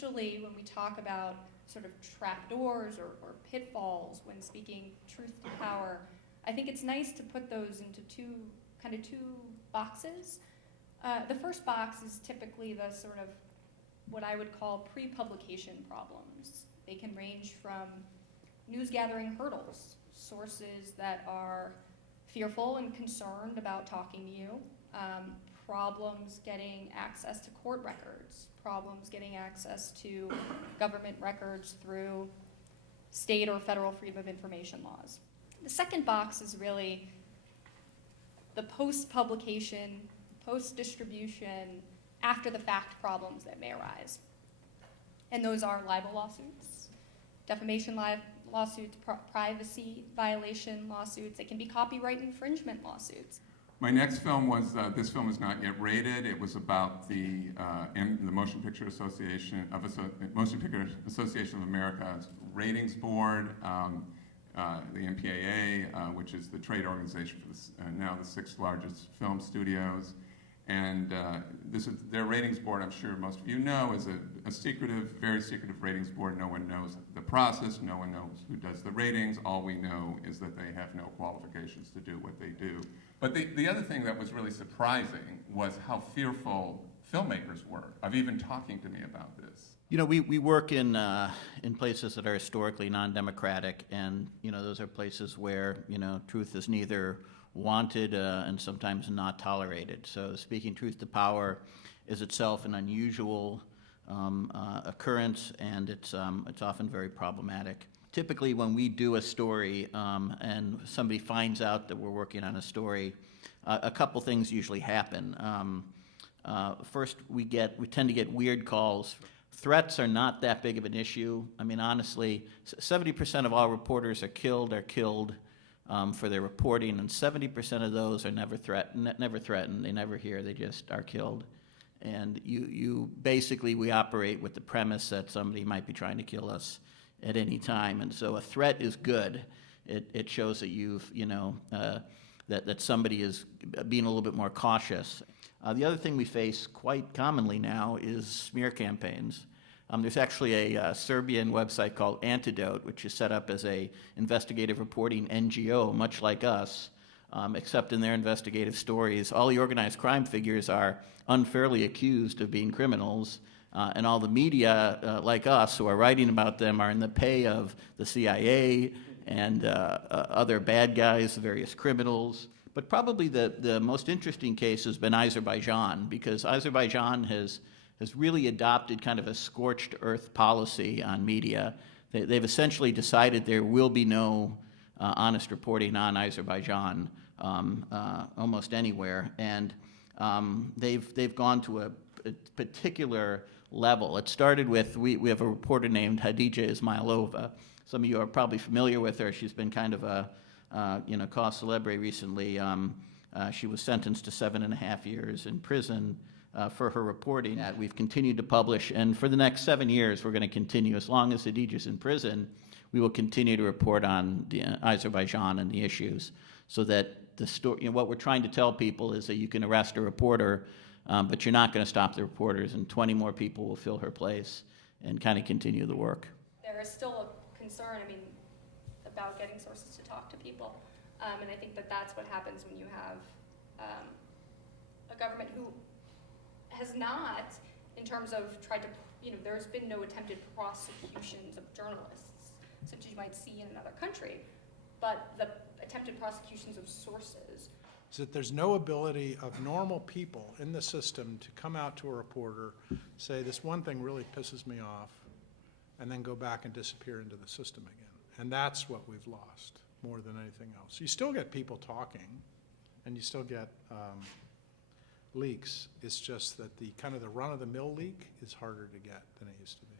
essentially, when we talk about sort of trapdoors or pitfalls when speaking truth to power, I think it's nice to put those into two boxes. The first box is typically the sort of what I would call pre-publication problems. They can range from news gathering hurdles, sources that are fearful and concerned about talking to you, problems getting access to court records, problems getting access to government records through state or federal freedom of information laws. The second box is really the post-publication, post-distribution, after-the-fact problems that may arise. And those are libel lawsuits, defamation lawsuits, privacy violation lawsuits. It can be copyright infringement lawsuits. My next film was, this film is not yet rated. It was about the Motion Picture Association of America's ratings board, the MPAA, which is the trade organization for now the 6th largest film studios. And their ratings board, I'm sure most of you know, is a secretive, very secretive ratings board. No one knows the process. No one knows who does the ratings. All we know is that they have no qualifications to do what they do. But the other thing that was really surprising was how fearful filmmakers were of even talking to me about this. You know, we work in places that are historically non-democratic, and, you know, those are places where, you know, truth is neither wanted and sometimes not tolerated. So speaking truth to power is itself an unusual occurrence, and it's often very problematic. Typically when we do a story and somebody finds out that we're working on a story, a couple things usually happen. First, we tend to get weird calls. Threats are not that big of an issue. I mean, honestly, 70% of all reporters are killed for their reporting, and 70% of those are never threatened. They never hear. They just are killed. And we operate with the premise that somebody might be trying to kill us at any time, and so a threat is good. It shows that that somebody is being a little bit more cautious. The other thing we face quite commonly now is smear campaigns. There's actually a Serbian website called Antidote, which is set up as a investigative reporting NGO, much like us, except in their investigative stories, all the organized crime figures are unfairly accused of being criminals, and all the media, like us, who are writing about them are in the pay of the CIA and other bad guys, various criminals. But probably the most interesting case has been Azerbaijan, because Azerbaijan has really adopted kind of a scorched earth policy on media. They've essentially decided there will be no honest reporting on Azerbaijan almost anywhere, and they've gone to a particular level. It started with, we have a reporter named Hadija Ismailova. Some of you are probably familiar with her. She's been kind of a cause célèbre recently. She was sentenced to 7.5 years in prison for her reporting. We've continued to publish, and for the next 7 years we're going to continue. As long as Hadija's in prison, we will continue to report on Azerbaijan and the issues, so that the story, what we're trying to tell people is that you can arrest a reporter, but you're not going to stop the reporters, and 20 more people will fill her place and kind of continue the work. There is still a concern, about getting sources to talk to people, and I think that's what happens when you have a government who has not, in terms of tried to, there's been no attempted prosecutions of journalists, such as you might see in another country, but the attempted prosecutions of sources. So that there's no ability of normal people in the system to come out to a reporter, say this one thing really pisses me off, and then go back and disappear into the system again. And that's what we've lost more than anything else. You still get people talking, and you still get leaks. It's just that the kind of the run-of-the-mill leak is harder to get than it used to be.